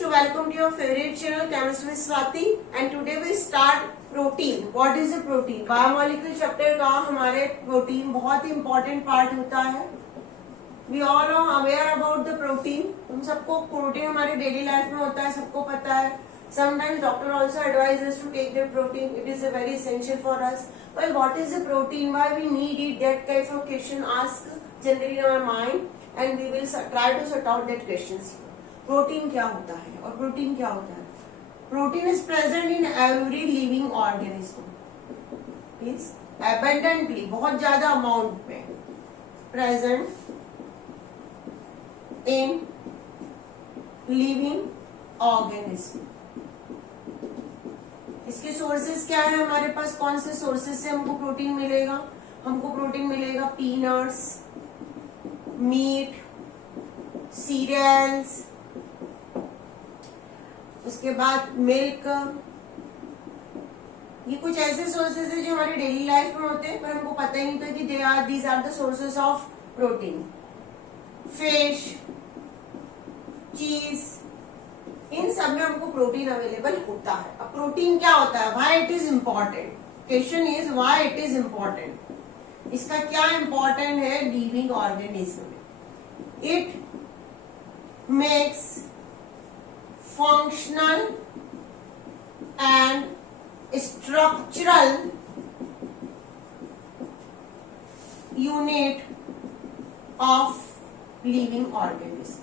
most welcome to your favorite channel Chemistry with Swati and today we start protein. What is a protein? Biomolecule chapter का हमारे protein बहुत ही important part होता है. We all are aware about the protein. हम सबको protein हमारे daily life में होता है, सबको पता है. Sometimes doctor also advises to take the protein. It is a very essential for us. Well, what is the protein? Why we need it? That kind of question asked generally in our mind, and we will try to sort out that questions. Protein क्या होता है और protein क्या होता है? Protein is present in every living organism. Means abundantly, बहुत ज्यादा amount में प्रेजेंट इन लिविंग ऑर्गेनिज्म. इसके सोर्सेज क्या है हमारे पास? कौन से सोर्सेज से हमको प्रोटीन मिलेगा? हमको प्रोटीन मिलेगा पीनट्स, मीट, सीरियल्स, उसके बाद मिल्क. ये कुछ ऐसे सोर्सेज है जो हमारी डेली लाइफ में होते हैं पर हमको पता ही नहीं था कि these are the sources of protein. Fish, cheese, इन सब में हमको प्रोटीन अवेलेबल होता है. अब प्रोटीन क्या होता है? Why it is important? Question is why it is important. इसका क्या इम्पोर्टेंट है लिविंग ऑर्गेनिज्म में? It makes functional and structural unit of living organism.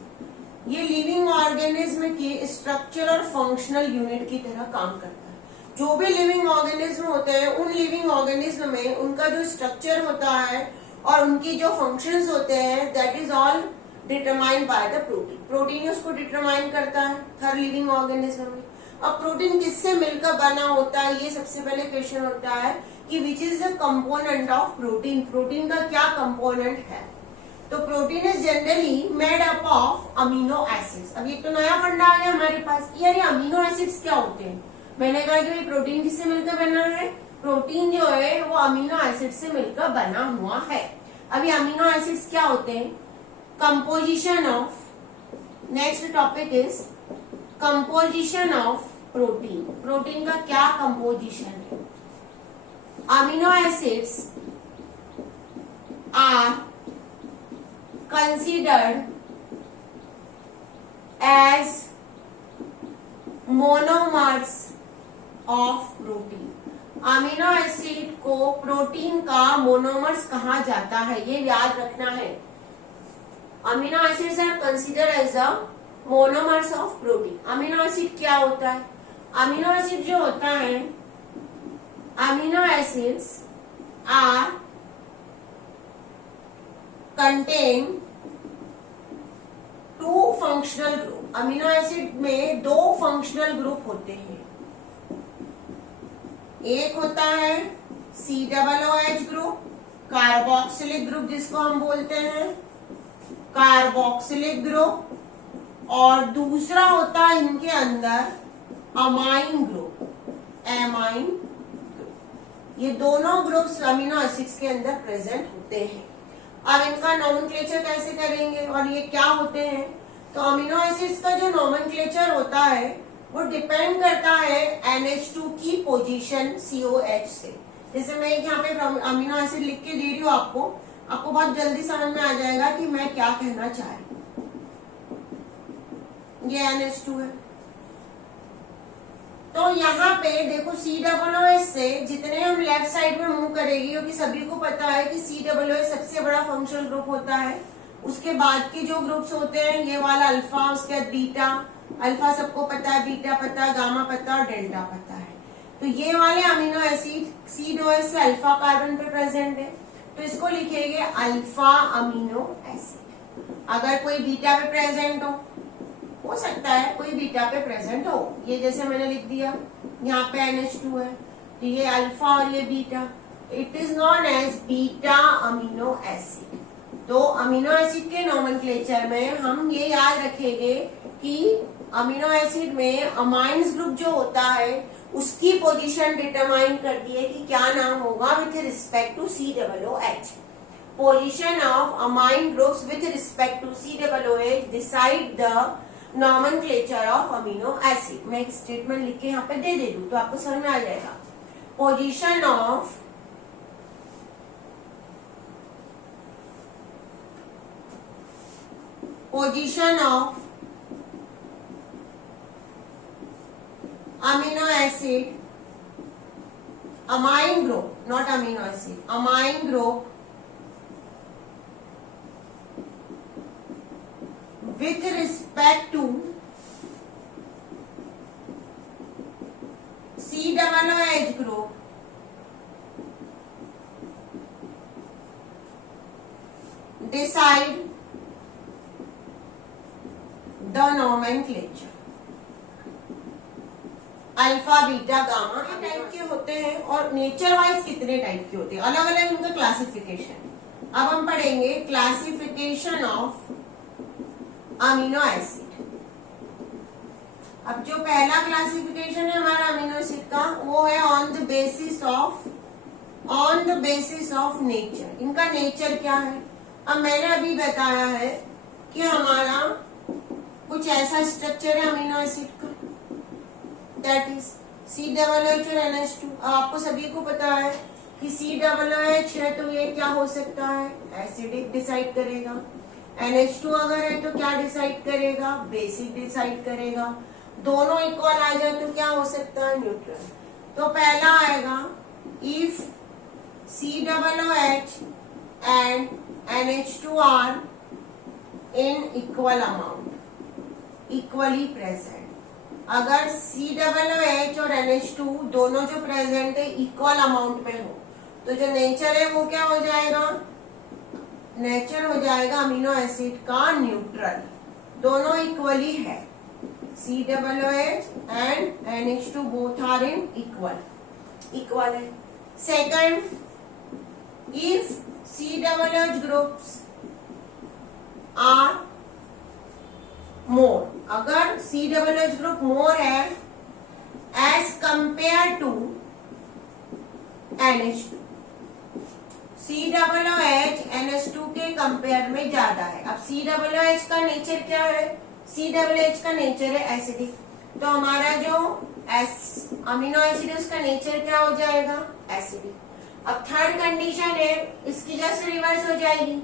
ये लिविंग ऑर्गेनिज्म के स्ट्रक्चर और फंक्शनल यूनिट की तरह काम करता है. जो भी लिविंग ऑर्गेनिज्म होते हैं उन लिविंग ऑर्गेनिज्म में उनका जो स्ट्रक्चर होता है और उनकी जो फंक्शंस होते हैं that is all determined by the protein. Protein उसको डिटरमाइन करता है हर लिविंग ऑर्गेनिज्म में. अब प्रोटीन किससे मिलकर बना होता है? ये सबसे पहले क्वेश्चन होता है कि which is the component of protein. Protein का क्या कंपोनेंट है? तो protein is generally made up of amino acids. अब ये तो नया फंडा आ गया हमारे पास. यार ये अमीनो एसिड्स क्या होते हैं? मैंने कहा कि प्रोटीन किससे मिलकर बना है? प्रोटीन जो है वो अमीनो एसिड से मिलकर बना हुआ है. अब ये अमीनो एसिड्स क्या होते हैं? Composition of, next topic is composition of protein. Protein का क्या composition है? Amino acids are considered as monomers of protein. Amino acid को प्रोटीन का मोनोमर्स कहा जाता है, ये याद रखना है. Amino acids are considered as the monomers of protein. Amino acid क्या होता है? अमीनो एसिड जो होता है, amino acids are contain two functional group. Amino acid में दो फंक्शनल ग्रुप होते हैं. एक होता है COOH ग्रुप, कार्बोक्सिलिक ग्रुप जिसको हम बोलते हैं कार्बोक्सिलिक ग्रुप, और दूसरा होता है इनके अंदर अमाइन ग्रुप, एमाइन ग्रुप. ये दोनों ग्रुप्स अमीनो एसिड्स के अंदर प्रेजेंट होते हैं. अब इनका नोमेनक्लेचर कैसे करेंगे और ये क्या होते हैं? तो अमीनो एसिड्स का जो नोमेनक्लेचर होता है वो डिपेंड करता है NH2 की पोजीशन COH से. जैसे मैं यहाँ पे अमीनो एसिड लिख के दे रही हूँ आपको बहुत जल्दी समझ में आ जाएगा कि मैं क्या कहना चाह रही हूँ. ये NH2 है. तो यहाँ पे देखो COOH से जितने हम लेफ्ट साइड में मूव करेंगे, क्योंकि सभी को पता है कि COOH सबसे बड़ा फंक्शनल ग्रुप होता है. उसके बाद के जो ग्रुप्स होते हैं ये वाला अल्फा, उसके बाद बीटा. अल्फा सबको पता है, बीटा पता है, गामा पता है और डेल्टा पता है. तो ये वाले अमीनो एसिड COOH से अल्फा कार्बन पे प्रेजेंट है तो इसको लिखेंगे अल्फा अमीनो एसिड. अगर कोई बीटा पे प्रेजेंट हो सकता है कोई बीटा पे प्रेजेंट हो. ये जैसे मैंने लिख दिया यहाँ पे NH2 है तो ये अल्फा और ये beta. It is known as beta amino acid. तो अमीनो एसिड के नोमेनक्लेचर में हम ये याद रखेंगे कि अमीनो एसिड में अमाइंस ग्रुप जो होता है उसकी पोजीशन डिटरमाइन करती है कि क्या नाम होगा with respect to COOH. Position of amine groups with respect to COOH decide the nomenclature of amino acid. मैं एक स्टेटमेंट लिख के यहाँ पे दे दूं तो आपको समझ में आ जाएगा। Position of amino acid, amine group, not amino acid, amine group with respect to COOH group decide the nomenclature। Alpha beta gamma type के होते हैं और नेचर वाइज कितने टाइप के होते हैं, अलग अलग इनका क्लासिफिकेशन। अब हम पढ़ेंगे क्लासिफिकेशन ऑफ अमीनो एसिड। अब जो पहला क्लासिफिकेशन है हमारा अमीनो एसिड का, वो है on the basis of nature. इनका नेचर क्या है? अब मैंने अभी बताया है कि हमारा कुछ ऐसा स्ट्रक्चर है अमीनो एसिड का, दैट इज COOH और NH2। अब आपको सभी को पता है कि COOH है तो ये क्या हो सकता है? एसिडिक डिसाइड करेगा। NH2 अगर है तो क्या डिसाइड करेगा? बेसिक डिसाइड करेगा। दोनों इक्वल आ जाए तो क्या हो सकता है? न्यूट्रल। तो पहला आएगा if COOH and NH2 are in equal amount, equally present. अगर COOH और NH2 दोनों जो प्रेजेंट है इक्वल अमाउंट में हो तो जो नेचर है वो क्या हो जाएगा? नेचर हो जाएगा अमीनो एसिड का न्यूट्रल। दोनों इक्वली है, COOH and NH2 both are in equal है। Second, if COOH groups are more, अगर COOH ग्रुप मोर है as compare to NH2, COOH NH2 के कंपेयर में ज्यादा है। अब COOH का नेचर क्या है? COOH का नेचर है एसिडिक, तो हमारा जो अमीनो एसिड है उसका नेचर क्या हो जाएगा? एसिडिक। अब थर्ड कंडीशन है, इसकी जस्ट रिवर्स हो जाएगी,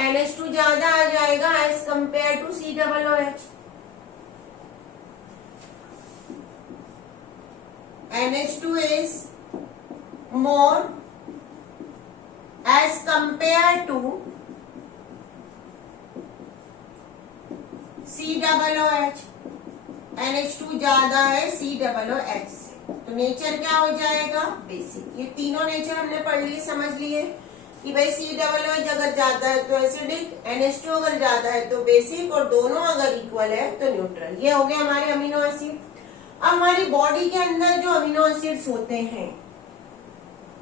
NH2 ज्यादा आ जाएगा as compare to COOH। NH2 is more as compared to COOH। NH2 ज्यादा है COOH से, तो नेचर क्या हो जाएगा? बेसिक। ये तीनों नेचर हमने पढ़ लिए, समझ लिए कि भाई COOH अगर ज्यादा है तो एसिडिक, NH2 अगर ज्यादा है तो बेसिक, और दोनों अगर इक्वल है तो न्यूट्रल। ये हो गए हमारे अमीनो एसिड। अब हमारी बॉडी के अंदर जो अमीनो एसिड्स होते हैं,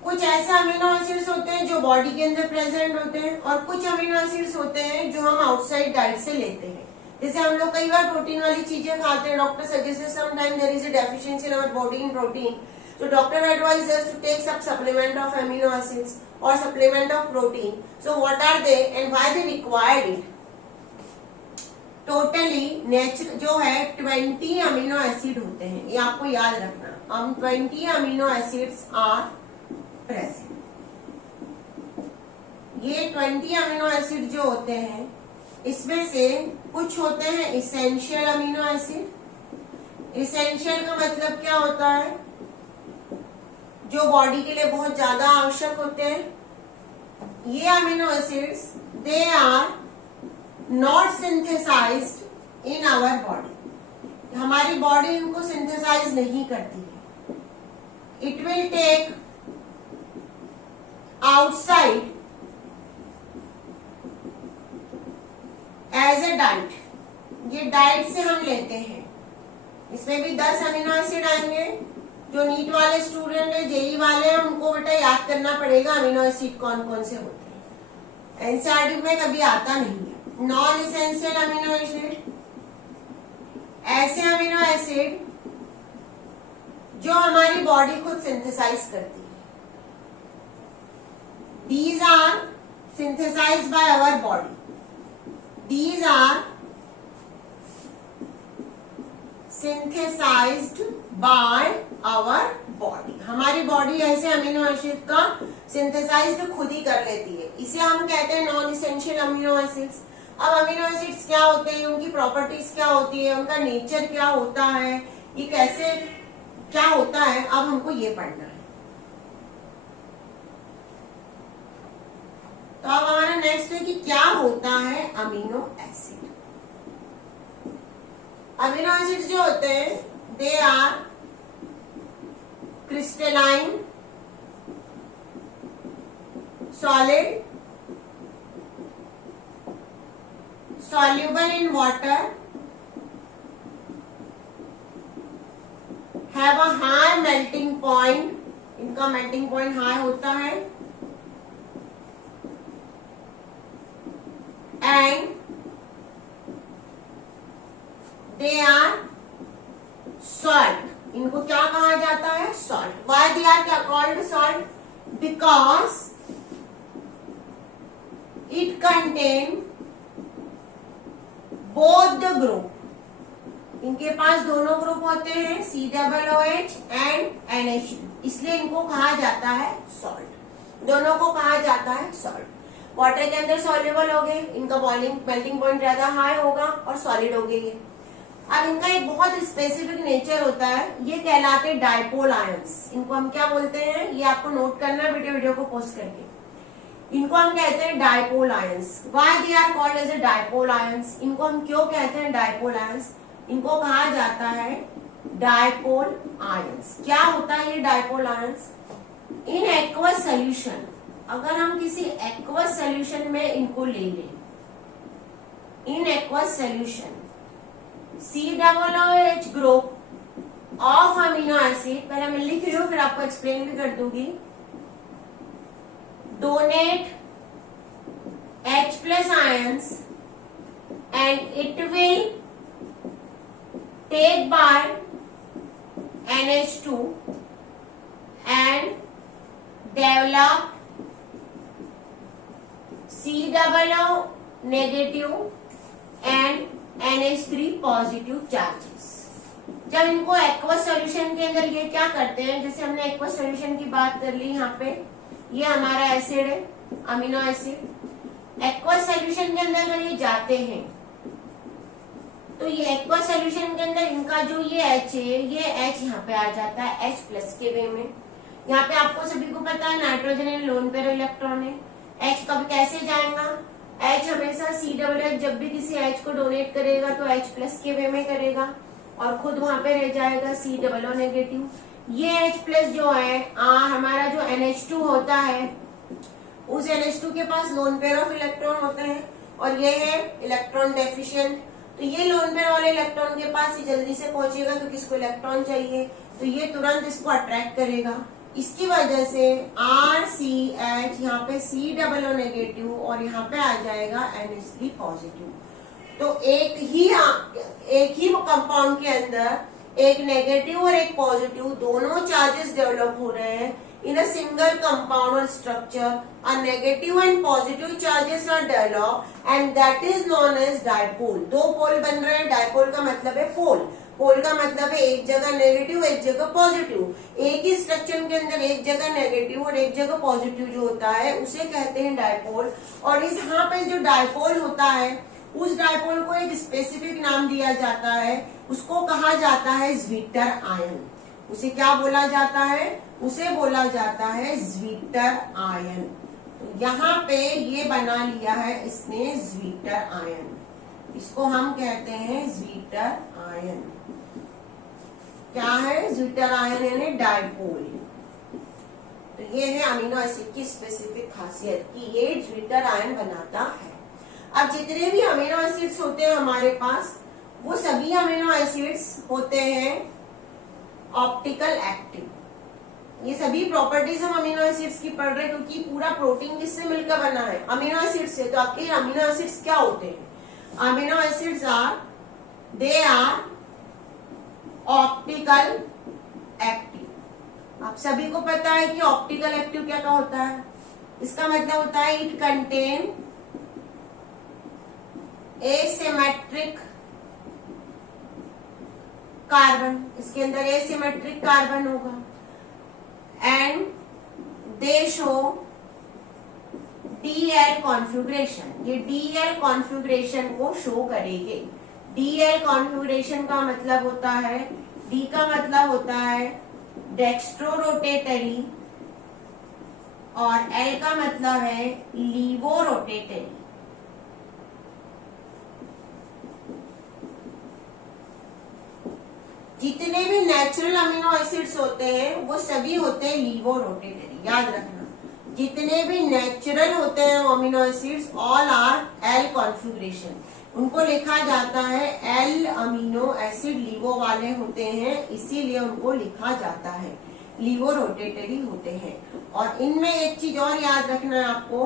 कुछ ऐसे अमीनो एसिड्स होते हैं जो बॉडी के अंदर प्रेजेंट होते हैं और कुछ अमीनो एसिड्स होते हैं जो हम आउटसाइड डाइट से लेते हैं। जैसे हम लोग कई बार प्रोटीन वाली चीजें खाते हैं, doctor suggest sometime there is a deficiency in our body in protein, so doctor advises to take some supplement of amino acids or supplement of protein. So what are they and why they required it? Totally nature जो है 20 amino acid होते हैं, ये आपको याद रखना। हम 20 amino acids are present. ये 20 अमीनो एसिड जो होते हैं इसमें से कुछ होते हैं इसेंशियल अमीनो एसिड। इसेंशियल का मतलब क्या होता है? जो बॉडी के लिए बहुत ज्यादा आवश्यक होते हैं। ये amino acids they are not synthesized in our body, हमारी बॉडी इनको सिंथेसाइज नहीं करती है। It will take outside as a diet, ये डाइट से हम लेते हैं। इसमें भी 10 अमीनो एसिड आएंगे। जो नीट वाले स्टूडेंट है, जेई वाले हैं, उनको बेटा याद करना पड़ेगा अमीनो एसिड कौन कौन से होते हैं। एनसीईआरटी में कभी आता नहीं है। नॉन इसेंशियल अमीनो एसिड, ऐसे अमीनो एसिड जो हमारी बॉडी खुद सिंथेसाइज करती है। These are synthesized by our body, these are synthesized by our body. हमारी बॉडी ऐसे अमीनो एसिड का सिंथेसाइज्ड खुद ही कर लेती है, इसे हम कहते हैं नॉन इसेंशियल अमीनो एसिड्स। अब अमीनो एसिड्स क्या होते हैं, उनकी प्रॉपर्टीज क्या होती है, उनका नेचर क्या होता है, ये कैसे क्या होता है, अब हमको ये पढ़ना है। तो अब हमारा नेक्स्ट है कि क्या होता है अमीनो एसिड। अमीनो एसिड्स जो होते हैं they are crystalline, solid, soluble in water, have a high melting point, इनका melting point high होता है, and they are salt, इनको क्या कहा जाता है, salt। Why they are क्या called salt? Because it contain both the group, इनके पास दोनों ग्रुप होते हैं COOH एंड NH2, इसलिए इनको कहा जाता है सॉल्ट। दोनों को कहा जाता है सॉल्ट। वाटर के अंदर सॉल्युबल हो गए, इनका बॉइलिंग मेल्टिंग पॉइंट ज्यादा हाई होगा और सॉलिड हो गई है। अब इनका एक बहुत स्पेसिफिक नेचर होता है, ये कहलाते हैं डायपोल आयंस। इनको हम क्या बोलते हैं, ये आपको नोट करना है वीडियो को पोस्ट करके। इनको हम कहते हैं dipole ions. Why they are called as a dipole ions, इनको हम क्यों कहते हैं डायपोल आयंस, इनको कहा जाता है डायपोल आयंस। क्या होता है ये dipole ions? In aqueous solution, अगर हम किसी एक्वस सोल्यूशन में इनको ले लें, in aqueous solution COOH group of amino acid, पहले मैं लिख रही हूं फिर आपको एक्सप्लेन भी कर दूंगी, donate H plus ions and it will take by NH2 and develop COO negative and NH3 positive charges. जब इनको एक्वस सॉल्यूशन के अंदर ये क्या करते हैं, जैसे हमने एक्वस सॉल्यूशन की बात कर ली, यहाँ पे ये हमारा एसिड है अमीनो एसिड। एक्वस सॉल्यूशन के अंदर अगर ये जाते हैं तो ये एक्वस सॉल्यूशन के अंदर इनका जो ये H है, ये H यहाँ पे आ जाता है H प्लस के वे में। यहाँ पे आपको सभी को पता है nitrogen and lone pair electron है। H कब कैसे जाएगा, H हमेशा COOH जब भी किसी H को डोनेट करेगा तो H प्लस के वे में करेगा और खुद वहां पे रह जाएगा COO नेगेटिव। ये H प्लस जो है हमारा जो NH2 होता है, उस NH2 के पास लोन पेयर ऑफ इलेक्ट्रॉन होते हैं और ये है इलेक्ट्रॉन डेफिशिएंट। तो ये लोन पेयर वाले इलेक्ट्रॉन के पास ही जल्दी से पहुंचेगा क्योंकि इसको इलेक्ट्रॉन चाहिए, तो ये तुरंत इसको अट्रैक्ट करेगा। इसकी वजह से RCH यहाँ पे COO नेगेटिव और यहाँ पे आ जाएगा NH3 पॉजिटिव। तो एक ही कंपाउंड के अंदर एक नेगेटिव और एक पॉजिटिव दोनों चार्जेस डेवलप हो रहे हैं इन अ सिंगल कंपाउंड और structure. A negative and positive charges are develop and that is known as dipole. दो पोल बन रहे हैं, डायपोल का मतलब है पोल, पोल का मतलब है एक जगह नेगेटिव एक जगह पॉजिटिव। एक ही स्ट्रक्चर के अंदर एक जगह नेगेटिव और एक जगह पॉजिटिव जो होता है उसे कहते हैं डायपोल। और इस यहाँ पे जो डायपोल होता है उस डायपोल को एक स्पेसिफिक नाम दिया जाता है, उसको कहा जाता है ज्विटर आयन। उसे क्या बोला जाता है, उसे बोला जाता है ज्विटर आयन। तो यहाँ पे ये बना लिया है इसने ज्विटर आयन, इसको हम कहते हैं ज्विटर आयन। क्या है ज्विटर आयन यानी डायपोल। तो ये है अमीनो एसिड की स्पेसिफिक खासियत कि ये ज्विटर आयन बनाता है। अब जितने भी अमीनो एसिड्स होते हैं हमारे पास, वो सभी अमीनो एसिड्स होते हैं ऑप्टिकल एक्टिव। ये सभी प्रॉपर्टीज हम अमीनो एसिड्स की पढ़ रहे हैं क्योंकि पूरा प्रोटीन किससे मिलकर बना है, अमीनो एसिड से। तो आपके अमीनो एसिड्स क्या होते हैं, amino acids they are optical active. आप सभी को पता है कि ऑप्टिकल एक्टिव क्या होता है, इसका मतलब होता है इट कंटेन asymmetric कार्बन, इसके अंदर एसिमेट्रिक कार्बन होगा, and they show DL configuration, ये DL कॉन्फ़िगरेशन को शो करेंगे। DL कॉन्फ़िगरेशन का मतलब होता है, D का मतलब होता है डेक्स्ट्रो रोटेटरी और L का मतलब है लीवो रोटेटरी। जितने भी नेचुरल अमीनो एसिड्स होते हैं वो सभी होते हैं लीवो रोटेटरी, याद रखना। जितने भी नेचुरल होते हैं amino acids all R L configuration, उनको लिखा जाता है एल अमीनो एसिड लीवो वाले होते हैं, इसीलिए उनको लिखा जाता है लीवो रोटेटरी होते हैं। और इनमें एक चीज और याद रखना है आपको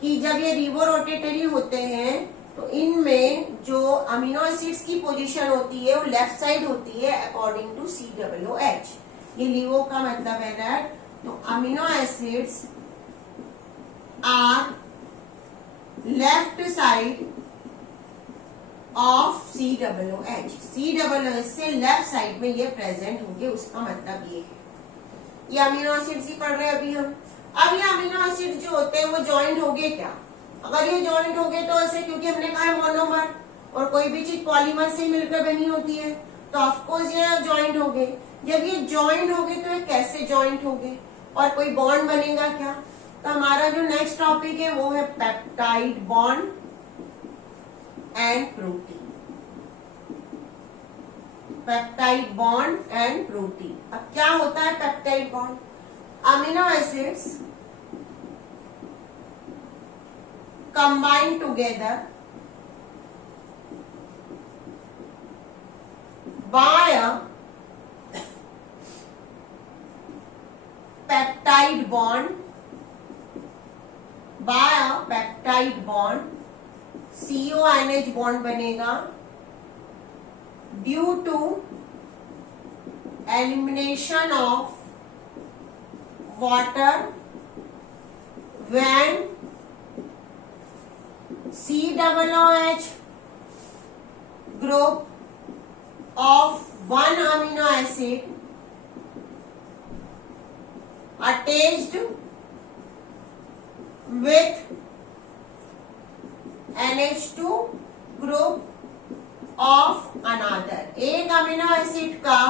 कि जब ये लीवो रोटेटरी होते हैं तो इनमें जो अमीनो एसिड्स की पोजीशन होती है वो लेफ्ट साइड होती है अकॉर्डिंग टू COOH। ये लीवो का मतलब है दैट तो amino acids are left side of COOH। COOH से लेफ्ट साइड में ये प्रेजेंट होंगे, उसका मतलब ये है। ये अमीनो एसिड्स ही पढ़ रहे हैं अभी हम। अब ये अमीनो एसिड जो होते हैं वो जॉइंट हो गए क्या? अगर ये जॉइंट हो गए तो ऐसे, क्योंकि हमने कहा है मोनोमर और कोई भी चीज पॉलीमर से मिलकर बनी होती है, तो ऑफकोर्स ये जॉइंट हो गए। जब ये जॉइंट हो गए तो ये कैसे जॉइंट हो गए और कोई बॉन्ड बनेगा क्या? तो हमारा जो नेक्स्ट टॉपिक है वो है peptide bond and protein. Peptide bond and protein. अब क्या होता है peptide bond? Amino acids combine together by a peptide bond, CONH bond बनेगा due to elimination of water when COOH group of one amino acid attached with NH2 group of another। एक amino acid का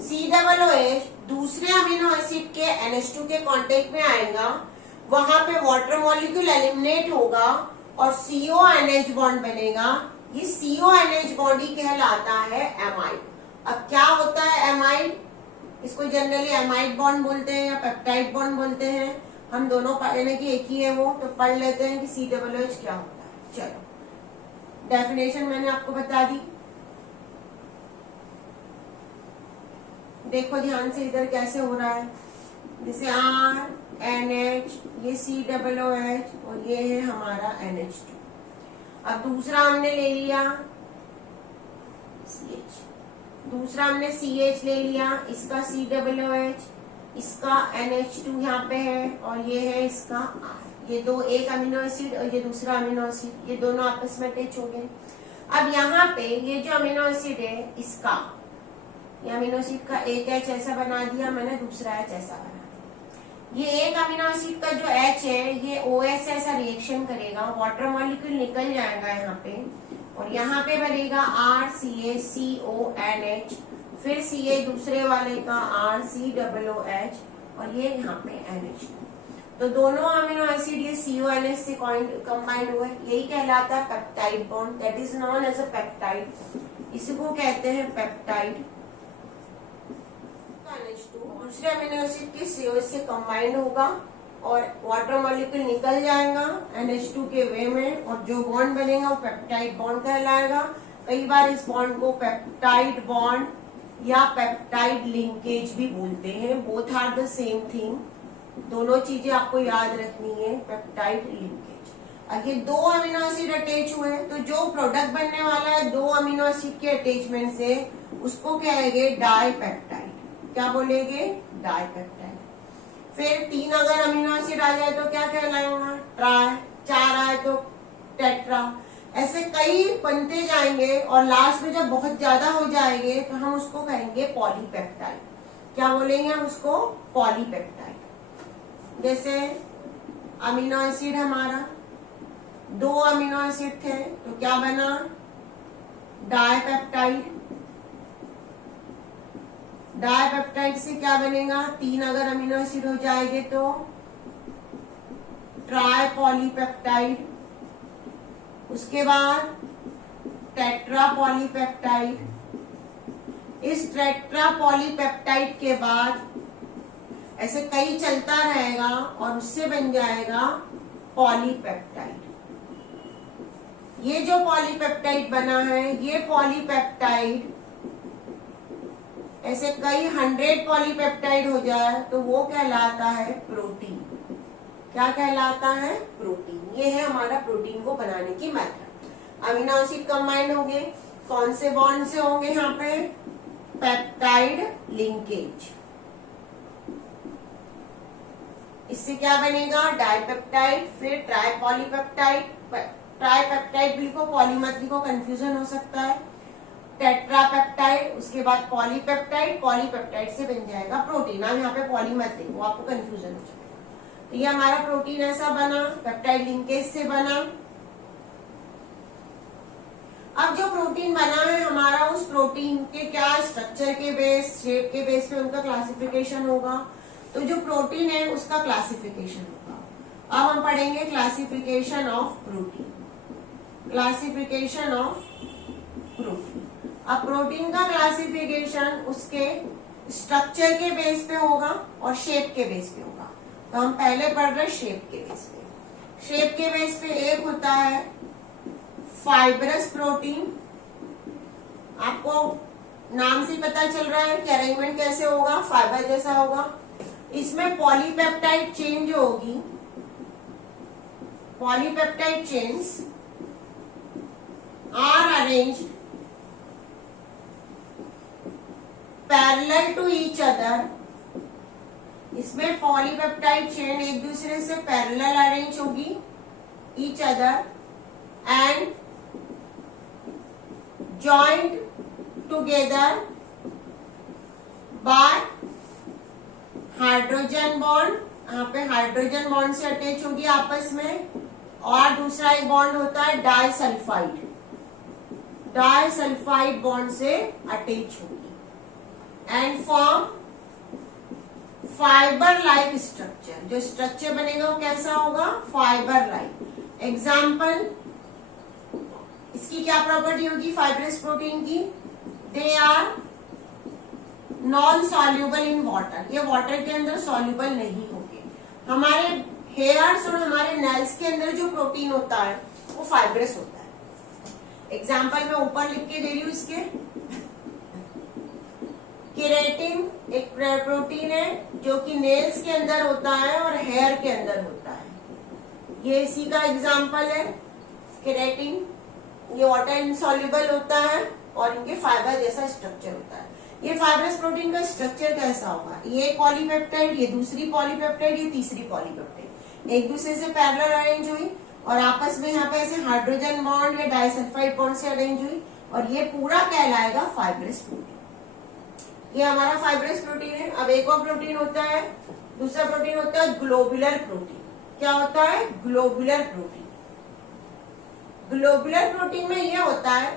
COOH दूसरे amino acid के NH2 के contact में आएगा, वहां पे वाटर मॉलिक्यूल एलिमिनेट होगा और CONH बॉन्ड बनेगा। ये CONH बॉन्ड ही कहलाता है एमाइड। अब क्या होता है एमाइड? इसको जनरली एमाइड बॉन्ड बोलते हैं या पेप्टाइड बॉन्ड बोलते हैं। हम दोनों पढ़ने की एक ही है वो, तो पढ़ लेते हैं कि COOH क्या होता है। चलो, डेफिनेशन मैंने आपको बता दी। देखो ध्यान से इधर कैसे हो रहा है, जैसे RNH, ये COOH और ये है हमारा NH2। अब दूसरा हमने ले लिया CH, दूसरा हमने CH ले लिया, इसका COOH, इसका NH2 यहाँ पे है और ये है इसका R। ये दो, एक अमीनो एसिड और ये दूसरा अमीनो एसिड, ये दोनों आपस में अटैच हो गए। अब यहाँ पे ये जो अमीनो एसिड है इसका, ये अमीनो एसिड का एक H ऐसा बना दिया मैंने, दूसरा H ऐसा बना दिया। ये एक अमीनो एसिड का जो H है ये OH से ऐसा रिएक्शन करेगा, वाटर मॉलिक्यूल निकल जाएगा यहाँ पे और यहाँ पे बनेगा RCH फिर CH दूसरे वाले का RCOOH और ये यहाँ पे NH2। तो दोनों अमीनो एसिड ये CONH से कंबाइंड हुए, यही कहलाता है peptide bond, that is known as a peptide. इसको कहते हैं पेप्टाइड। दूसरे अमीनो एसिड के COH से कंबाइंड होगा और वाटर मॉलिक्यूल निकल जाएगा NH2 के वे में और जो बॉन्ड बनेगा वो पेप्टाइड बॉन्ड कहलाएगा। कई बार इस बॉन्ड को पेप्टाइड बॉन्ड या पेप्टाइड लिंकेज भी बोलते हैं। Both are the same thing, दोनों चीजें आपको याद रखनी है। पेप्टाइड लिंकेज, अगर दो अमीनो एसिड अटैच हुए तो जो प्रोडक्ट बनने वाला है दो अमीनो एसिड के अटैचमेंट से, उसको कहेंगे डाइपेप्टाइड। क्या बोलेंगे? डाइपेप्टाइड। फिर तीन अगर अमीनो एसिड आ जाए तो क्या कहलाएगा? ट्राई। चार आए तो टेट्रा। ऐसे कई बनते जाएंगे और लास्ट में जब बहुत ज्यादा हो जाएंगे तो हम उसको कहेंगे पॉलीपेप्टाइड। क्या बोलेंगे हम उसको? पॉलीपेप्टाइड। जैसे अमीनो एसिड हमारा 2 अमीनो एसिड थे तो क्या बना? डाइपेप्टाइड। डाइपेप्टाइड से क्या बनेगा? 3 अगर अमीनो एसिड हो जाएंगे तो ट्राई पॉलीपेप्टाइड। उसके बाद टेट्रा पॉलीपेप्टाइड। इस टेट्रा पॉलीपेप्टाइड के बाद ऐसे कई चलता रहेगा और उससे बन जाएगा पॉलीपेप्टाइड। ये जो पॉलीपेप्टाइड बना है, ये पॉलीपेप्टाइड ऐसे कई 100 पॉलीपेप्टाइड हो जाए तो वो कहलाता है प्रोटीन। क्या कहलाता है? प्रोटीन। ये है हमारा प्रोटीन को बनाने की मेथड। अमीनो एसिड कंबाइंड होंगे, कौन से बॉन्ड से होंगे? यहाँ पे पेप्टाइड लिंकेज। इससे क्या बनेगा? डाइपेप्टाइड, फिर ट्राइपॉलीपेप्टाइड। ट्राइपेप्टाइड लिखो, पॉली मत लिखो, कंफ्यूजन हो सकता है। टेट्रापेप्टाइड, उसके बाद पॉलीपेप्टाइड। पॉलीपेप्टाइड से बन जाएगा प्रोटीन। आप यहाँ पे पॉली मत लिखो, आपको कंफ्यूजन हो जाएगा। तो ये हमारा प्रोटीन ऐसा बना, पेप्टाइड लिंकेज से बना। अब जो प्रोटीन बना है हमारा, उस प्रोटीन के क्या स्ट्रक्चर के बेस, शेप के बेस पे उनका क्लासिफिकेशन होगा। तो जो प्रोटीन है उसका क्लासिफिकेशन होगा। अब हम पढ़ेंगे classification of protein. Classification of protein. अब प्रोटीन का क्लासिफिकेशन उसके स्ट्रक्चर के बेस पे होगा और शेप के बेस पे होगा। तो हम पहले पढ़ रहे शेप के बेस पे। शेप के बेस पे एक होता है फाइब्रस प्रोटीन। आपको नाम से पता चल रहा है कि अरेंजमेंट कैसे होगा, फाइबर जैसा होगा। इसमें पॉलीपेप्टाइड चेन जो होगी, polypeptide chains are arranged parallel to each other. इसमें पॉलीपेप्टाइड चेन एक दूसरे से पैरेलल अरेंज होगी, each other, and joint together by hydrogen bond. यहाँ पे हाइड्रोजन बॉन्ड से अटैच होगी आपस में। और दूसरा एक बॉन्ड होता है डाइसल्फाइड। डाइसल्फाइड बॉन्ड से अटैच होगी and form fibre like structure. जो स्ट्रक्चर बनेगा वो कैसा होगा? Fibre like. एग्जाम्पल, इसकी क्या प्रॉपर्टी होगी फाइब्रस प्रोटीन की? They are non soluble in water. ये वाटर के अंदर सॉल्यूबल नहीं होंगे। हमारे हेयर्स और हमारे नेल्स के अंदर जो प्रोटीन होता है वो फाइब्रस होता है। एग्जाम्पल मैं ऊपर लिख के दे रही हूँ इसके। केराटिन एक प्रोटीन है जो कि नेल्स के अंदर होता है और हेयर के अंदर होता है। ये इसी का एग्जाम्पल है केराटिन। ये वाटर इनसॉल्युबल होता है और इनके फाइबर जैसा स्ट्रक्चर होता है। ये फाइब्रस प्रोटीन का स्ट्रक्चर कैसा होगा? ये पॉलीपेप्टाइड, ये दूसरी पॉलीपेप्टाइड, ये तीसरी पॉलीपेप्टाइड एक दूसरे से पैरेलल अरेंज हुई और आपस में यहाँ पे ऐसे हाइड्रोजन बॉन्ड या डाइसल्फाइड बॉन्ड से अरेंज हुई और ये पूरा कहलाएगा फाइब्रस प्रोटीन। ये हमारा फाइब्रस प्रोटीन है। अब एक और प्रोटीन होता है, दूसरा प्रोटीन होता है ग्लोबुलर प्रोटीन। क्या होता है? Globular protein. ग्लोबुलर प्रोटीन में यह होता है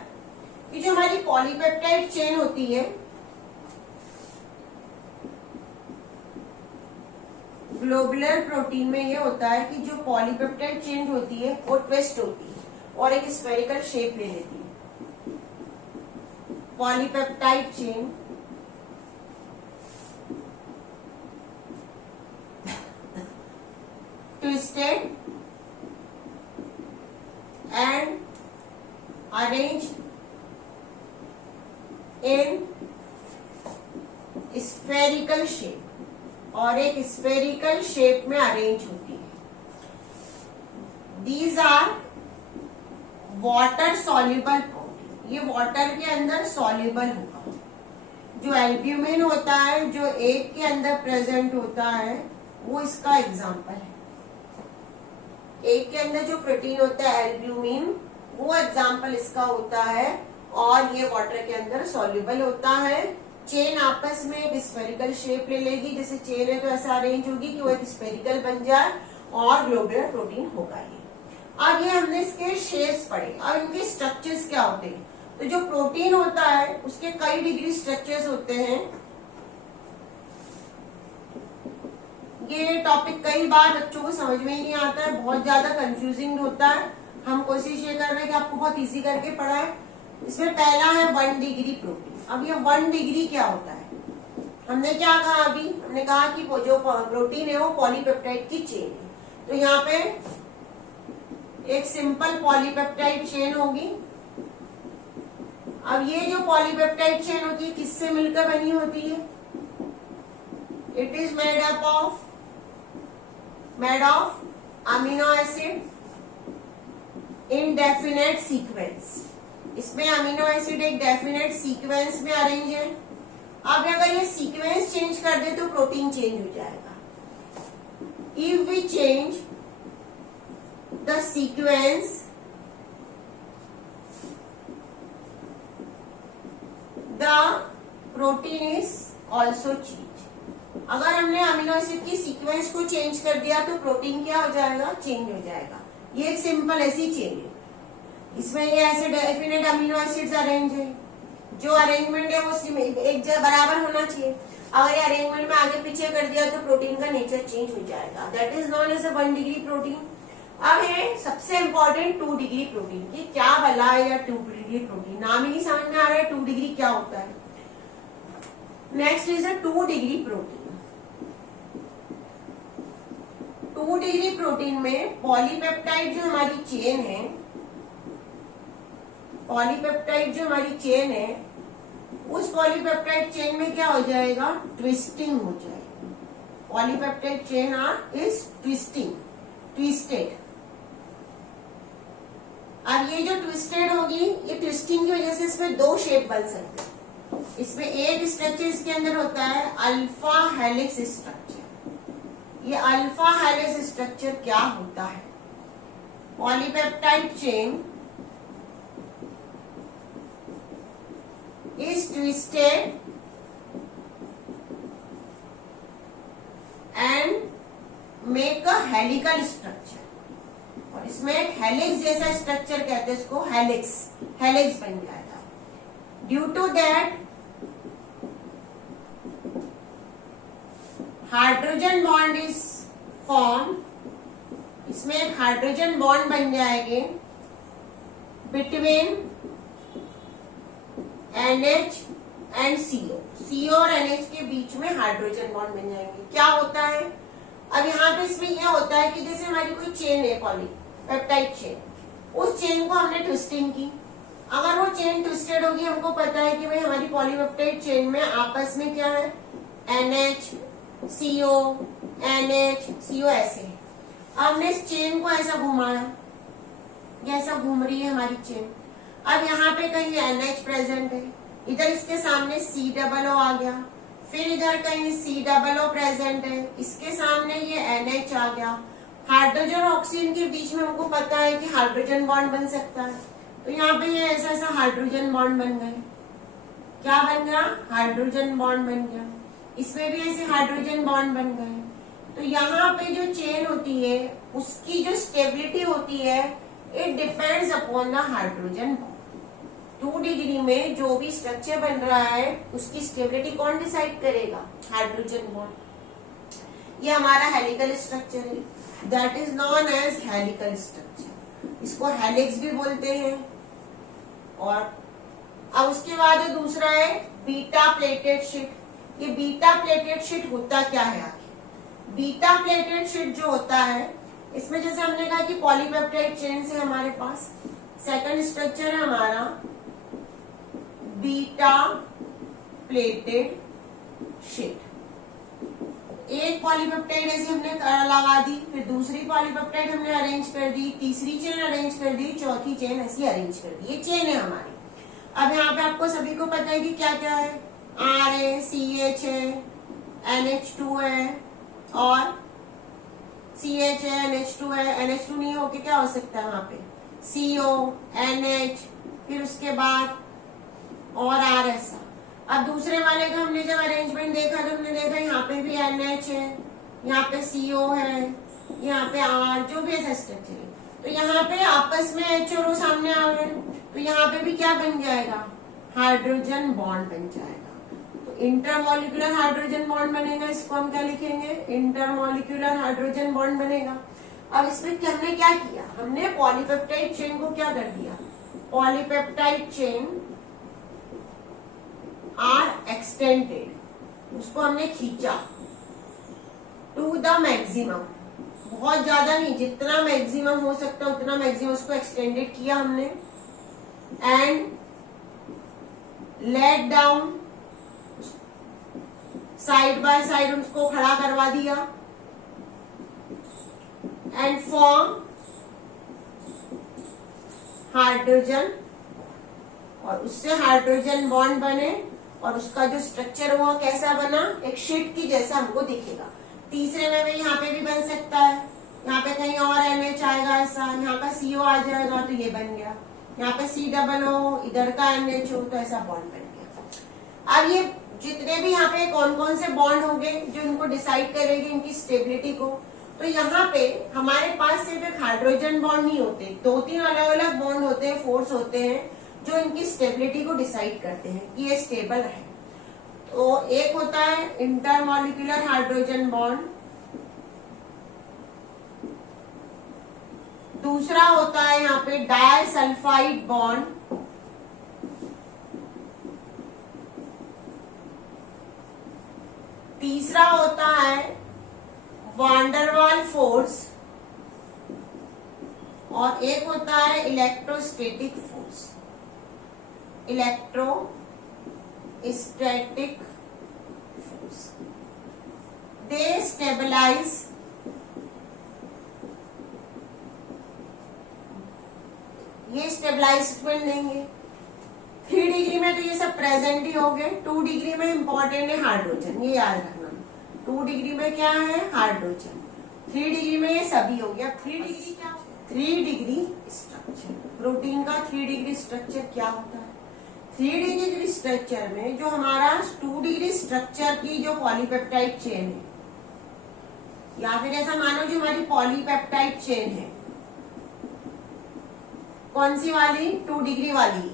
कि जो हमारी पॉलीपेप्टाइड चेन होती है, ग्लोबुलर प्रोटीन में यह होता है कि जो पॉलीपेप्टाइड चेन होती है वो ट्विस्ट होती है और एक स्फेरिकल शेप ले लेती है। Polypeptide chain twisted and arranged in spherical shape और एक spherical shape में अरेंज होती है। These are water soluble protein। ये वाटर के अंदर soluble होगा। जो एल्ब्यूमिन होता है, जो एग के अंदर प्रेजेंट होता है, वो इसका एग्जाम्पल है। एग के अंदर जो प्रोटीन होता है एल्ब्यूमिन, वो एग्जाम्पल इसका होता है, और ये वाटर के अंदर सॉल्युबल होता है। चेन आपस में एक स्फेरिकल शेप ले लेगी, जैसे चेन है तो ऐसा अरेंज होगी कि वो एक स्फेरिकल बन जाए और ग्लोबुलर प्रोटीन होगा ये। अब ये हमने इसके शेप्स पढ़े। अब इनके स्ट्रक्चर्स क्या होते हैं? तो जो प्रोटीन होता है उसके कई डिग्री स्ट्रक्चर्स होते हैं। ये टॉपिक कई बार बच्चों को समझ में ही नहीं आता है, बहुत ज्यादा कंफ्यूजिंग होता है। हम कोशिश ये कर रहे हैं कि आपको बहुत इजी करके पढ़ाएं। इसमें पहला है 1 डिग्री प्रोटीन। अब ये 1 डिग्री क्या होता है? हमने क्या कहा अभी? हमने कहा कि वो जो प्रोटीन है वो पॉलीपेप्टाइड की चेन है। तो यहाँ पे एक सिंपल पॉलीपेप्टाइड चेन होगी। अब ये जो पॉलीपेप्टाइड चेन होती है किससे मिलकर बनी होती है? It is made of amino acid in definite sequence. इसमें अमीनो एसिड एक डेफिनेट सीक्वेंस में अरेंज है। अब अगर ये सीक्वेंस चेंज कर दे तो प्रोटीन चेंज हो जाएगा। If we change the sequence the protein is also change. अगर हमने अमीनो एसिड की सीक्वेंस को चेंज कर दिया तो प्रोटीन क्या हो जाएगा? चेंज हो जाएगा। ये एक सिंपल ऐसी चेन है। इसमें ये ऐसे डेफिनेट अमीनो एसिड्स अरेंज है। जो अरेंजमेंट है वो एक जगह बराबर होना चाहिए। अगर ये अरेंजमेंट में आगे पीछे कर दिया तो प्रोटीन का नेचर चेंज हो जाएगा। That is known as 1 degree protein. अब है सबसे इंपॉर्टेंट 2 डिग्री प्रोटीन की क्या भला है, या 2 डिग्री प्रोटीन नाम ही नहीं समझ में आ रहा है 2 डिग्री क्या होता है। Next is a 2 degree protein. 2 degree protein में पॉलीपेप्टाइड जो हमारी चेन है, पॉलीपेप्टाइड जो हमारी चेन है, उस पॉलीपेप्टाइड चेन में क्या हो जाएगा? ट्विस्टिंग हो जाएगी। Polypeptide chain is twisted. अब ये जो ट्विस्टेड होगी, ये ट्विस्टिंग की वजह से इसमें 2 शेप बन सकते हैं। इसमें एक स्ट्रक्चर इसके अंदर होता है अल्फा हेलिक्स स्ट्रक्चर। ये अल्फा हेलिक्स स्ट्रक्चर क्या होता है? Polypeptide chain is twisted and make a helical structure। और इसमें एक हेलिक्स जैसा स्ट्रक्चर कहते हैं इसको, हेलिक्स बन जाएगा। Due to that hydrogen bond is form. इसमें एक हाइड्रोजन बॉन्ड बन जाएंगे बिटवीन NH एंड CO और NH के बीच में हाइड्रोजन बॉन्ड बन जाएंगे। क्या होता है? अब यहाँ पे इसमें यह होता है कि जैसे हमारी कोई चेन है, पॉलीपेप्टाइड चेन, उस चेन को हमने ट्विस्टिंग की। अगर वो चेन ट्विस्टेड होगी, हमको पता है कि भाई हमारी पॉलीपेप्टाइड चेन में आपस में क्या है? NH CO NH CO ऐसे। हमने इस चेन को ऐसा घुमाया, ऐसा घूम रही है हमारी चेन। अब यहाँ पे कहीं NH प्रेजेंट है, इधर इसके सामने COO आ गया, फिर इधर कहीं COO प्रेजेंट है, इसके सामने ये NH आ गया। हाइड्रोजन और ऑक्सीजन के बीच में हमको पता है कि हाइड्रोजन बॉन्ड बन सकता है, तो यहाँ पे ये ऐसा ऐसा हाइड्रोजन बॉन्ड बन गए। क्या बन गया? हाइड्रोजन बॉन्ड बन गया। इसमें भी ऐसे हाइड्रोजन बॉन्ड बन गए। तो यहाँ पे जो चेन होती है उसकी जो स्टेबिलिटी होती है, it depends upon the hydrogen bond. 2 degree में जो भी स्ट्रक्चर बन रहा है उसकी स्टेबिलिटी कौन डिसाइड करेगा? Hydrogen bond. ये हमारा हेलिकल स्ट्रक्चर है, that is known as helical structure. इसको हेलिक्स भी बोलते हैं। और अब उसके बाद दूसरा है बीटा प्लेटेड शीट। ये बीटा प्लेटेड शीट होता क्या है आखिर? बीटा प्लेटेड शीट जो होता है, इसमें जैसे हमने कहा कि पॉलीपेप्टाइड चेन से हमारे पास सेकंड स्ट्रक्चर है हमारा बीटा प्लेटेड शीट। एक पॉलीपेप्टाइड ऐसे हमने लगा दी, फिर दूसरी पॉलीपेप्टाइड हमने अरेंज कर दी, तीसरी चेन अरेंज कर दी, चौथी चेन ऐसी अरेंज कर दी। ये चेन है हमारी। अब यहाँ पे आपको सभी को पता है कि क्या क्या है? R है, CH है, NH2 है और CH है, NH2 है। NH2 नहीं होके क्या हो सकता है वहां पे? CO, NH, फिर उसके बाद और R ऐसा। अब दूसरे वाले का हमने जब अरेंजमेंट देखा तो हमने देखा यहाँ पे भी NH है, यहाँ पे CO है, यहाँ पे R, जो भी ऐसा स्ट्रक्चर है। तो यहाँ पे आपस में H और O सामने आ गए, तो यहाँ पे भी क्या बन जाएगा, हाइड्रोजन बॉन्ड बन जाएगा। तो इंटरमॉलिक्यूलर हाइड्रोजन बॉन्ड बनेगा, इसको हम क्या लिखेंगे, इंटरमॉलिक्यूलर हाइड्रोजन बॉन्ड बनेगा। अब इसमें हमने क्या किया, हमने पॉलीपेप्टाइड चेन को क्या कर दिया, पॉलीपेप्टाइड चेन आर एक्सटेंडेड, उसको हमने खींचा टू द मैक्सिमम, बहुत ज्यादा नहीं, जितना मैक्सिमम हो सकता है उतना मैक्सिमम उसको एक्सटेंडेड किया हमने, and let down, side by side उसको खड़ा करवा दिया, एंड फॉर्म हाइड्रोजन, और उससे हाइड्रोजन बॉन्ड बने, और उसका जो स्ट्रक्चर हुआ कैसा बना, एक शीट की जैसा हमको दिखेगा। तीसरे में भी यहाँ पे भी बन सकता है, यहाँ पे कहीं और NH आएगा ऐसा, यहाँ का CO आ जाएगा तो ये बन गया, यहाँ पे COO, इधर का NH हो तो ऐसा बॉन्ड बन गया। अब ये जितने भी यहाँ पे कौन कौन से बॉन्ड होंगे जो इनको डिसाइड करेंगे इनकी स्टेबिलिटी को, तो यहाँ पे हमारे पास सिर्फ एक हाइड्रोजन बॉन्ड नहीं होते, 2-3 अलग अलग बॉन्ड होते हैं, फोर्स होते हैं जो इनकी स्टेबिलिटी को डिसाइड करते हैं कि ये स्टेबल है। तो एक होता है इंटरमॉलिक्यूलर हाइड्रोजन बॉन्ड, दूसरा होता है यहाँ पे डाइसल्फाइड बॉन्ड, तीसरा होता है वांडरवाल फोर्स, और एक होता है इलेक्ट्रोस्टैटिक फोर्स, इलेक्ट्रोस्टैटिक फोर्स। दे स्टेबलाइज ये स्टेबलाइजमेंट देंगे। 3 डिग्री में तो ये सब प्रेजेंट ही हो गए, 2 डिग्री में इंपॉर्टेंट है हाइड्रोजन, ये याद रखना। 2 डिग्री में क्या है, हाइड्रोजन। 3 डिग्री में ये सभी हो गया। 3 डिग्री क्या, 3 डिग्री स्ट्रक्चर, प्रोटीन का 3 डिग्री स्ट्रक्चर क्या होता है। 3 डिग्री स्ट्रक्चर में जो हमारा 2 डिग्री स्ट्रक्चर की जो पॉलीपेप्टाइड चेन है, या फिर ऐसा मानो जो हमारी पॉलीपेप्टाइड चेन है, कौन सी वाली, 2 डिग्री वाली,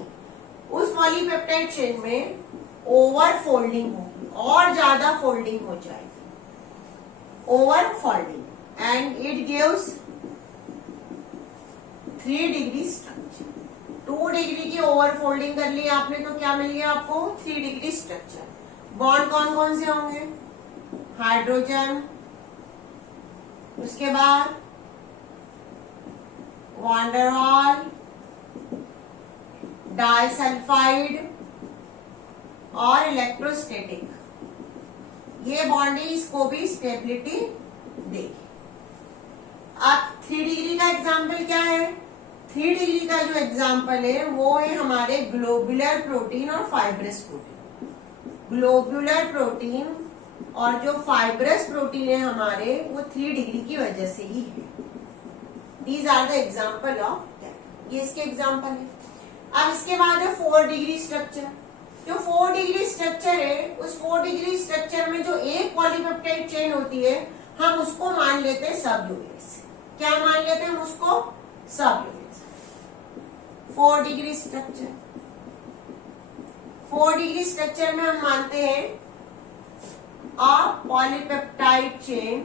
उस पॉलीपेप्टाइड चेन में ओवर फोल्डिंग होगी, और ज्यादा फोल्डिंग हो जाएगी, over folding, and it gives 3 degree structure. 2 degree की ओवर फोल्डिंग कर ली आपने तो क्या मिल गया आपको, 3 डिग्री स्ट्रक्चर। बॉन्ड कौन कौन से होंगे, हाइड्रोजन, उसके बाद वांडरवाल, डाइसल्फाइड और इलेक्ट्रोस्टैटिक, ये बॉन्डिंग को भी स्टेबिलिटी देगी। अब 3 डिग्री का एग्जाम्पल क्या है, 3 डिग्री का जो एग्जाम्पल है वो है हमारे ग्लोबुलर प्रोटीन और फाइब्रस प्रोटीन। ग्लोबुलर प्रोटीन और जो फाइब्रस प्रोटीन है हमारे, वो 3 डिग्री की वजह से ही है। These are the example of that, ये इसके एग्जाम्पल है। अब इसके बाद है 4 डिग्री स्ट्रक्चर। जो 4 डिग्री स्ट्रक्चर है, उस 4 डिग्री स्ट्रक्चर में जो एक पॉलीपेप्टाइड चेन होती है, हम उसको मान लेते हैं सब यूनिट्स। क्या मान लेते हैं हम उसको, सब units. 4 degree structure, 4 degree structure में हम मानते हैं a polypeptide chain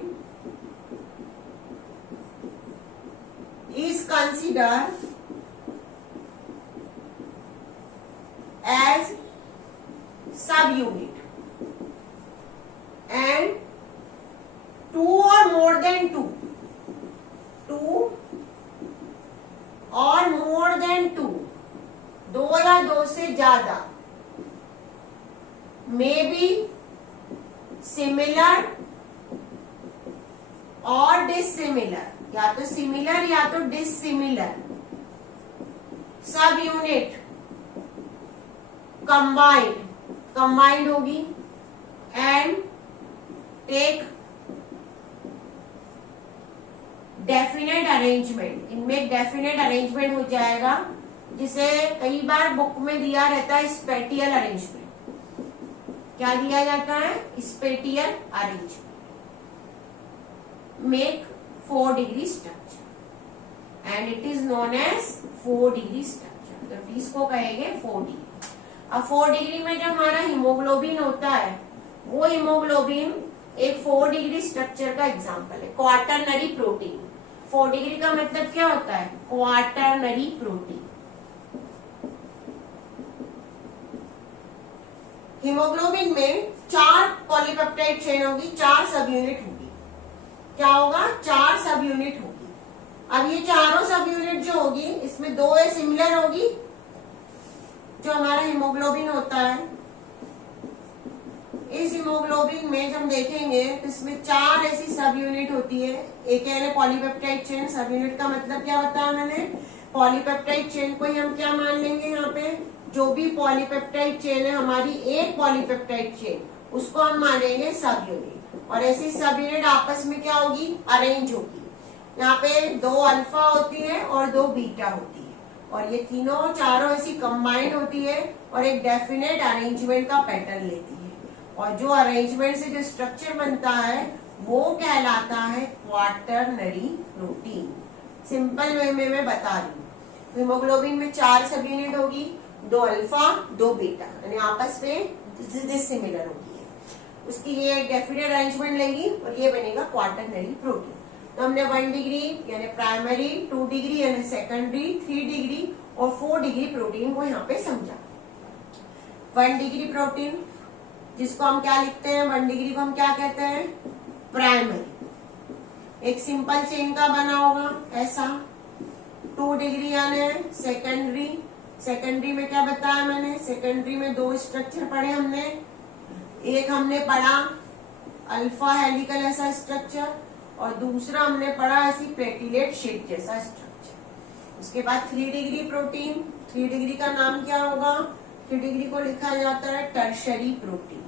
is considered as subunit and 2 or more than 2 or more than 2, 2 या 2 से ज्यादा, may be similar और dissimilar, या तो सिमिलर या तो डिसिमिलर, सब यूनिट कंबाइंड होगी, एंड टेक डेफिनेट अरेंजमेंट, इनमें एक डेफिनेट अरेंजमेंट हो जाएगा, जिसे कई बार बुक में दिया रहता है स्पेटियल अरेंजमेंट। क्या दिया जाता है? Spatial arrangement. Make 4 degree structure and it is known as 4 degree structure. तो इसको कहेंगे 4 डिग्री। अब 4 डिग्री में जो हमारा हीमोग्लोबिन होता है, वो हीमोग्लोबिन एक 4 डिग्री स्ट्रक्चर का एग्जाम्पल है, क्वाटरनरी प्रोटीन। 4 डिग्री का मतलब क्या होता है? Quaternary protein. हीमोग्लोबिन में 4 पॉलीपेप्टाइड चेन होगी, 4 सब यूनिट होगी। क्या होगा? 4 सब यूनिट होगी। अब ये चारों सब यूनिट जो होगी, इसमें 2 सिमिलर होगी, जो हमारा हीमोग्लोबिन होता है। इस हीमोग्लोबिन में जब हम देखेंगे तो इसमें 4 ऐसी सब यूनिट होती है। एक है पॉलीपेप्टाइड चेन। सब यूनिट का मतलब क्या बताया मैंने? पॉलीपेप्टाइड चेन को ही हम क्या मान लेंगे? यहाँ पे जो भी पॉलीपेप्टाइड चेन है हमारी, एक पॉलीपेप्टाइड चेन, उसको हम मानेंगे सब यूनिट। और ऐसी सब यूनिट आपस में क्या होगी? अरेंज होगी। यहाँ पे 2 अल्फा होती है और 2 बीटा होती है, और ये तीनों चारों ऐसी कंबाइंड होती है और एक डेफिनेट अरेंजमेंट का पैटर्न लेती है। और जो अरेंजमेंट से जो स्ट्रक्चर बनता है वो कहलाता है क्वाटरनरी प्रोटीन। सिंपल वे में मैं बता रही हूँ। हीमोग्लोबिन में 4 सब यूनिट होगी, 2 अल्फा 2 बीटा, यानी आपस में सिमिलर होगी। उसकी ये डेफिनेट अरेंजमेंट लेगी और ये बनेगा क्वाटरनरी प्रोटीन। तो हमने 1 डिग्री यानी प्राइमरी, 2 डिग्री यानी सेकेंडरी, 3 डिग्री और 4 डिग्री प्रोटीन को यहाँ पे समझा। 1 डिग्री प्रोटीन जिसको हम क्या लिखते हैं? 1 डिग्री को हम क्या कहते हैं? प्राइमरी। एक सिंपल चेन का बना होगा ऐसा। 2 डिग्री यानी सेकेंडरी। सेकेंडरी में क्या बताया मैंने? सेकेंडरी में 2 स्ट्रक्चर पढ़े हमने। एक हमने पढ़ा अल्फा हेलिकल ऐसा स्ट्रक्चर, और दूसरा हमने पढ़ा ऐसी प्लेटिलेट शेप जैसा स्ट्रक्चर। उसके बाद 3 डिग्री प्रोटीन। 3 डिग्री का नाम क्या होगा? 3 डिग्री को लिखा जाता है टर्शरी प्रोटीन।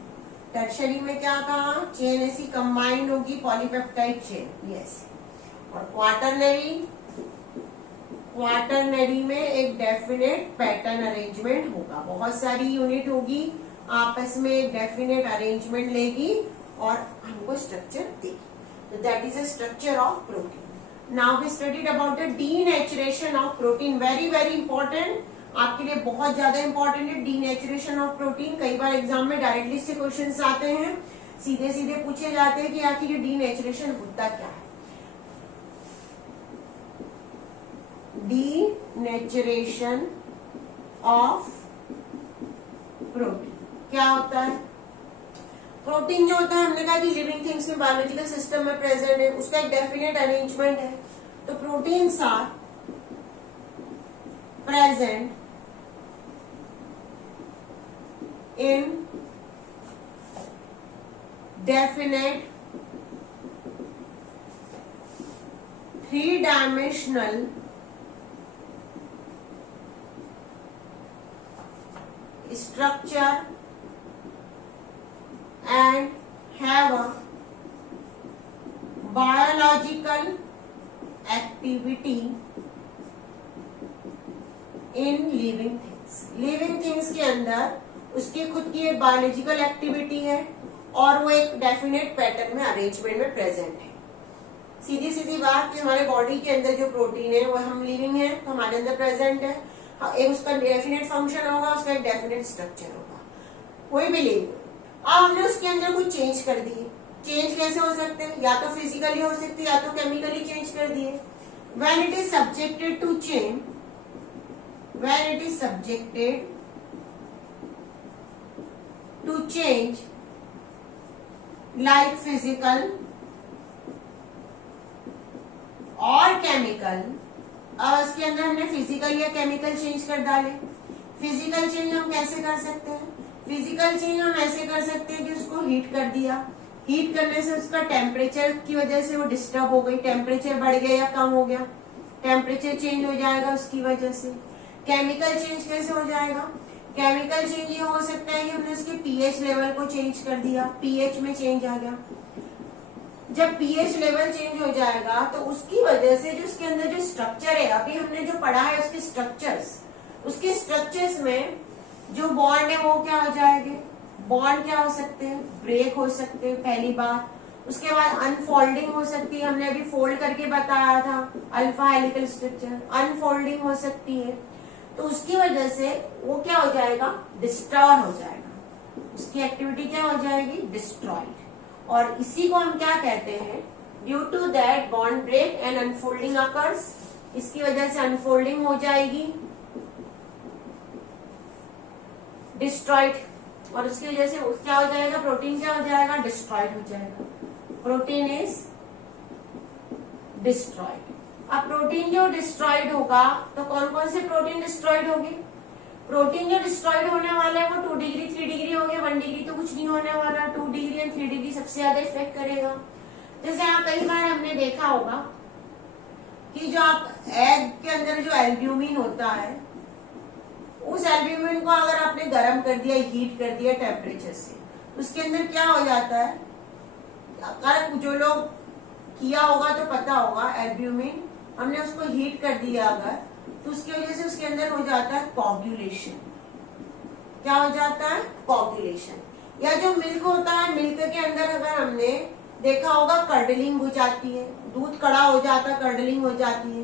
टर्शरी में क्या कहा? चेन ऐसी कंबाइंड होगी, पॉलीपेप्टाइड चेन। यस। और क्वाटरनरी में एक डेफिनेट पैटर्न अरेंजमेंट होगा। बहुत सारी यूनिट होगी, आपस में एक डेफिनेट अरेंजमेंट लेगी और हमको स्ट्रक्चर देगी। तो that is a structure of protein. Now we studied about the denaturation of protein. Very very important, आपके लिए बहुत ज्यादा इंपॉर्टेंट है डीनेचुरेशन ऑफ प्रोटीन। कई बार एग्जाम में डायरेक्टली से क्वेश्चंस आते हैं, सीधे सीधे पूछे जाते हैं कि आखिर ये डीनेचुरेशन होता क्या है। डीनेचुरेशन ऑफ प्रोटीन क्या होता है? प्रोटीन जो होता है, हमने कहा कि लिविंग थिंग्स में, बायोलॉजिकल सिस्टम में प्रेजेंट है, उसका एक डेफिनेट अरेंजमेंट है। तो proteins are present in definite 3-dimensional structure and have a biological activity in living things। living things के अंदर उसकी खुद की एक बायोलॉजिकल एक्टिविटी है और वो एक डेफिनेट पैटर्न में, अरेंजमेंट में प्रेजेंट है। सीधी सीधी बात कि हमारे बॉडी के अंदर जो प्रोटीन है वो हम लिविंग है तो हमारे अंदर प्रेजेंट है। एक उसका डेफिनेट फंक्शन होगा, उसका एक डेफिनेट स्ट्रक्चर होगा, कोई भी लिविंग। अब हमने उसके अंदर कुछ चेंज कर दिए। चेंज कैसे हो सकते हैं? या तो फिजिकली हो सकते हैं या तो केमिकली चेंज कर दिए। When it is subjected to change, when it is subjected to change like physical और chemical। अब इसके अंदर हमने फिजिकल या केमिकल चेंज कर डाले। फिजिकल चेंज हम कैसे कर सकते हैं? फिजिकल चेंज हम ऐसे कर सकते हैं कि उसको हीट कर दिया। हीट करने से उसका टेम्परेचर की वजह से वो डिस्टर्ब हो गई, टेम्परेचर बढ़ गया या कम हो गया, टेम्परेचर चेंज हो जाएगा उसकी वजह से। केमिकल चेंज कैसे हो जाएगा? केमिकल चेंज ये हो सकता है कि हमने उसके पीएच लेवल को चेंज कर दिया, पीएच में चेंज आ गया। जब पीएच लेवल चेंज हो जाएगा तो उसकी वजह से जो उसके अंदर जो स्ट्रक्चर है, अभी हमने जो पढ़ा है उसके स्ट्रक्चर्स में जो बॉन्ड है वो क्या हो जाएंगे, बॉन्ड क्या हो सकते हैं, ब्रेक हो सकते हैं पहली बार। उसके बाद अनफोल्डिंग हो सकती है, हमने अभी फोल्ड करके बताया था, अल्फा हेलिकल स्ट्रक्चर, अनफोल्डिंग हो सकती है। तो उसकी वजह से वो क्या हो जाएगा, डिस्टर्ब हो जाएगा, उसकी एक्टिविटी क्या हो जाएगी, डिस्ट्रॉयड। और इसी को हम क्या कहते हैं, due to that bond break and unfolding occurs, इसकी वजह से अनफोल्डिंग हो जाएगी, डिस्ट्रॉयड, और उसकी वजह से क्या हो जाएगा, प्रोटीन क्या हो जाएगा, डिस्ट्रॉयड हो जाएगा, प्रोटीन इज डिस्ट्रॉयड। अब प्रोटीन जो डिस्ट्रॉयड होगा तो कौन कौन से प्रोटीन डिस्ट्रॉयड होंगे, प्रोटीन जो डिस्ट्रॉयड होने वाला है वो 2 डिग्री 3 डिग्री हो गया, 1 डिग्री तो कुछ नहीं होने वाला, 2 डिग्री एंड 3 डिग्री सबसे ज्यादा इफेक्ट करेगा। जैसे यहाँ कई बार हमने देखा होगा कि जो आप एग के अंदर जो एल्ब्यूमिन होता है, उस एल्ब्यूमिन को अगर आपने गर्म कर दिया, हीट कर दिया टेम्परेचर से, उसके अंदर क्या हो जाता है, अगर जो लोग किया होगा तो पता होगा, एल्ब्यूमिन हमने उसको हीट कर दिया अगर, तो उसकी वजह से उसके अंदर हो जाता है कोगुलेशन। क्या हो जाता है, कोगुलेशन। या जो मिल्क होता है, मिल्क के अंदर अगर हमने देखा होगा कर्डलिंग हो जाती है, दूध कड़ा हो जाता है, कर्डलिंग हो जाती है,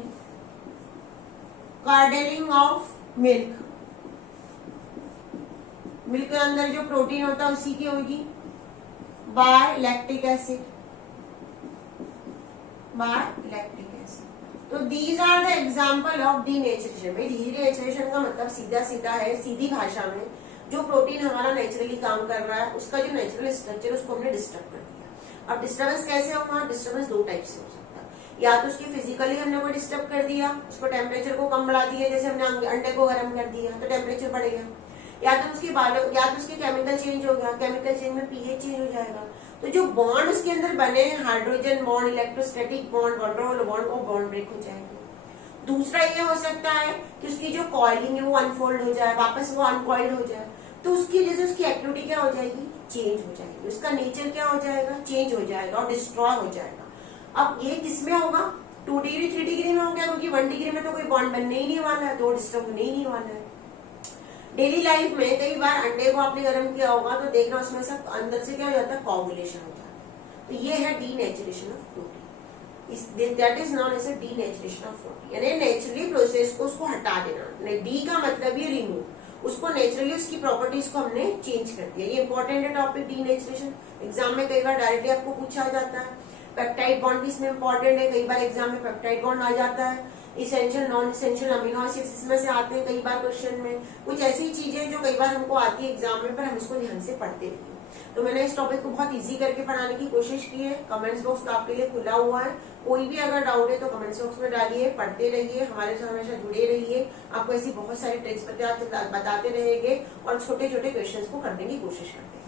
कर्डलिंग ऑफ मिल्क। मिल्क के अंदर जो प्रोटीन होता है उसी की होगी, by lactic acid, by lactic acid. तो these are the example of denaturation. Denaturation का मतलब सीधा सीधा है, सीधी भाषा में जो प्रोटीन हमारा नेचुरली काम कर रहा है उसका जो नेचुरल स्ट्रक्चर उसको हमने डिस्टर्ब कर दिया। अब डिस्टर्बेंस कैसे होगा, डिस्टर्बेंस 2 टाइप से हो सकता है, या तो उसकी फिजिकली हमने कोई डिस्टर्ब कर दिया, उसको टेम्परेचर को कम बढ़ा दिया, जैसे हमने अंडे को गर्म कर दिया तो टेम्परेचर बढ़ गया, या तो उसकी केमिकल चेंज हो गया, केमिकल चेंज में पीएच चेंज हो जाएगा। तो जो बॉन्ड उसके अंदर बने, hydrogen bond, electrostatic bond, van der Waals bond, वो बॉन्ड ब्रेक हो जाएगा। दूसरा ये हो सकता है कि उसकी जो कॉइलिंग है वो अनफोल्ड हो जाए, वापस वो अनकॉइल्ड हो जाए, तो उसकी वजह से उसकी एक्टिविटी क्या हो जाएगी, चेंज हो जाएगी, उसका नेचर क्या हो जाएगा, चेंज हो जाएगा और डिस्ट्रॉय हो जाएगा। अब ये किसमें होगा, 2 डिग्री 3 डिग्री में हो गया, क्योंकि 1 डिग्री में तो कोई बॉन्ड बनने ही नहीं वाला है, तो डिस्टर्ब होने ही नहीं वाला है। डेली लाइफ में कई बार अंडे को आपने गर्म किया होगा तो देखना उसमें सब अंदर से क्या हो जाता है, कोगुलेशन हो जाता है। तो ये है denaturation of protein, that is known as a denaturation of protein, यानी नेचुरली प्रोसेस को उसको हटा देना। डी का मतलब ये रिमूव, उसको नेचुरली उसकी प्रॉपर्टीज को हमने चेंज कर दिया। ये इंपॉर्टेंट है टॉपिक डीनेचुरेशन, एग्जाम में कई बार डायरेक्टली आपको पूछा जाता है। पेप्टाइड बॉन्ड भी इसमें इंपॉर्टेंट है, कई बार एग्जाम में पेप्टाइड बॉन्ड आ जाता है, essential non essential amino acids इसमें से आते हैं कई बार क्वेश्चन में। कुछ ऐसी चीजें जो कई बार हमको आती है एग्जाम में, पर हम इसको ध्यान से पढ़ते नहीं। तो मैंने इस टॉपिक को बहुत इजी करके पढ़ाने की कोशिश की है। कमेंट्स बॉक्स आपके लिए खुला हुआ है, कोई भी अगर डाउट है तो कमेंट्स बॉक्स में डालिए, पढ़ते रहिए, हमारे साथ हमेशा जुड़े रहिए। आपको ऐसी बहुत सारी ट्रिक्स बताते रहेंगे और छोटे छोटे क्वेश्चंस को करने की कोशिश करते हैं।